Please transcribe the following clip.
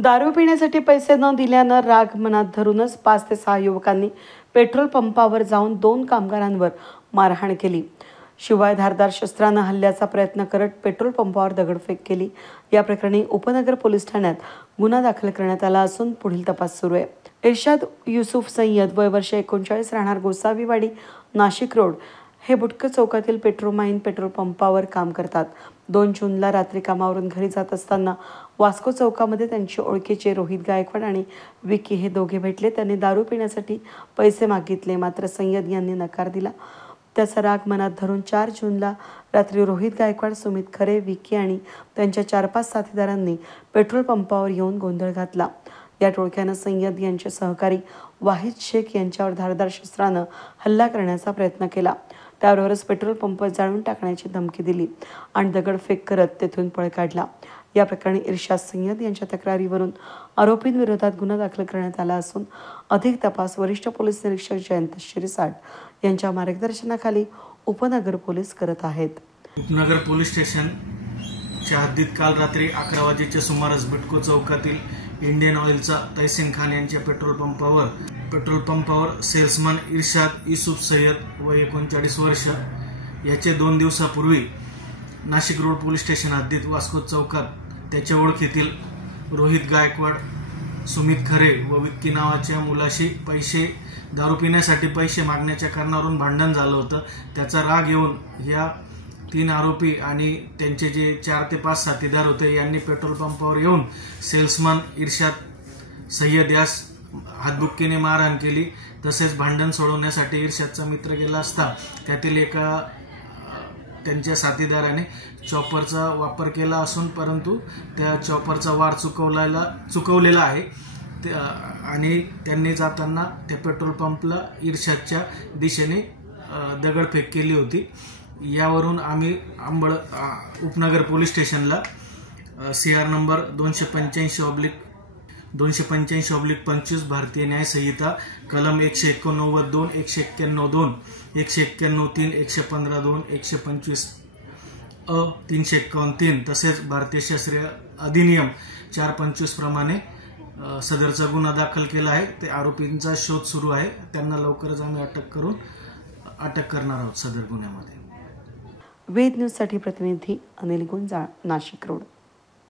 दारू पिण्यासाठी पैसे न दिल्यानं राग मनात धरूनच 5 ते 6 युवकांनी पेट्रोल पंपावर जाऊन 2 कामगारांवर मारहाण केली. शिवाय धारदार शस्त्रानं हल्ल्याचा प्रयत्न करत पेट्रोल पंपावर दगडफेक केली. या प्रकरणी उपनगर पोलीस ठाण्यात गुन्हा दाखल करण्यात आला असून पुढील तपास सुरू आहे. इर्शाद युसुफ सय्यद वय वर्ष 39 राहणार गोसावीवाडी नाशिक रोड हे बुटक चौकातील पेट्रोमाइन पेट्रोल पंपावर काम करतात. 2 जूनला रात्री कामावरून घरी जात असताना वास्को चौकामध्ये त्यांचे ओळखीचे रोहित गायकवाड आणि विकी हे दोघे भेटले. त्यांनी दारू पिण्यासाठी पैसे मागितले, मात्र सय्यद यांनी नकार दिला. त्याचा राग मनात धरून 4 जूनला रात्री रोहित गायकवाड, सुमित खरे, विकी आणि त्यांच्या 4-5 साथीदारांनी पेट्रोल पंपावर येऊन गोंधळ घातला. या टोळक्यानं सय्यद यांचे सहकारी वाहिद शेख यांच्यावर धारदार शस्त्रानं हल्ला करण्याचा प्रयत्न केला. त्याबरोबरच पेट्रोल पंप जाळून टाकण्याची धमकी दिली आणि दगडफेक करत तेथून पळ काढला. या प्रकरणी इर्शाद सय्यद यांच्या तक्रारीवरून आरोपींविरोधात गुन्हा दाखल करण्यात आला असून अधिक तपास वरिष्ठ पोलीस निरीक्षक जयंत शिरसाट यांच्या मार्गदर्शनाखाली उपनगर पोलीस करत आहेत. उपनगर पोलीस स्टेशनच्या हद्दीत काल रात्री 11 वाजेच्या सुमारास बिटको चौकातील इंडियन ऑइलचा तहसीन खान यांच्या पेट्रोल पंपावर सेल्समन इर्शाद युसुफ सय्यद वय 39 वर्ष याचे 2 दिवसापूर्वी नाशिक रोड पोलीस स्टेशन हद्दीत वास्को चौकात त्याच्या ओळखीतील रोहित गायकवाड, सुमित खरे व विक्की नावाच्या मुलाशी दारू पिण्यासाठी पैसे मागण्याच्या कारणावरून भांडण झालं होतं. त्याचा राग येऊन या 3 आरोपी आणि त्यांचे जे 4 ते 5 साथीदार होते यांनी पेट्रोल पंपावर येऊन सेल्समन इर्शाद सय्यद यास हातबुक्कीने मारहाण केली. तसेच भांडण सोडवण्यासाठी इर्शादचा मित्र गेला असता त्यातील एका त्यांच्या साथीदाराने चॉपरचा वापर केला असून परंतु त्या चॉपरचा वार चुकवलेला आहे आणि त्यांनी जाताना त्या पेट्रोल पंपला इर्शादच्या दिशेने दगडफेक केली होती. यावरून आम्ही उपनगर पोलीस स्टेशनला CR नंबर 285/25 भारतीय न्याय संहिता कलम 189(2), 191(2), 191(3), 115(2), 125 अ 351(3) तसेच भारतीय शस्त्र अधिनियम 425 प्रमाणे सदरचा गुन्हा दाखल केला आहे. ते आरोपींचा शोध सुरू आहे. त्यांना लवकरच आम्ही अटक करणार आहोत सदर गुन्ह्यामध्ये. वेद न्यूजसाठी प्रतिनिधी अनिल गुंजाळ, नाशिक रोड.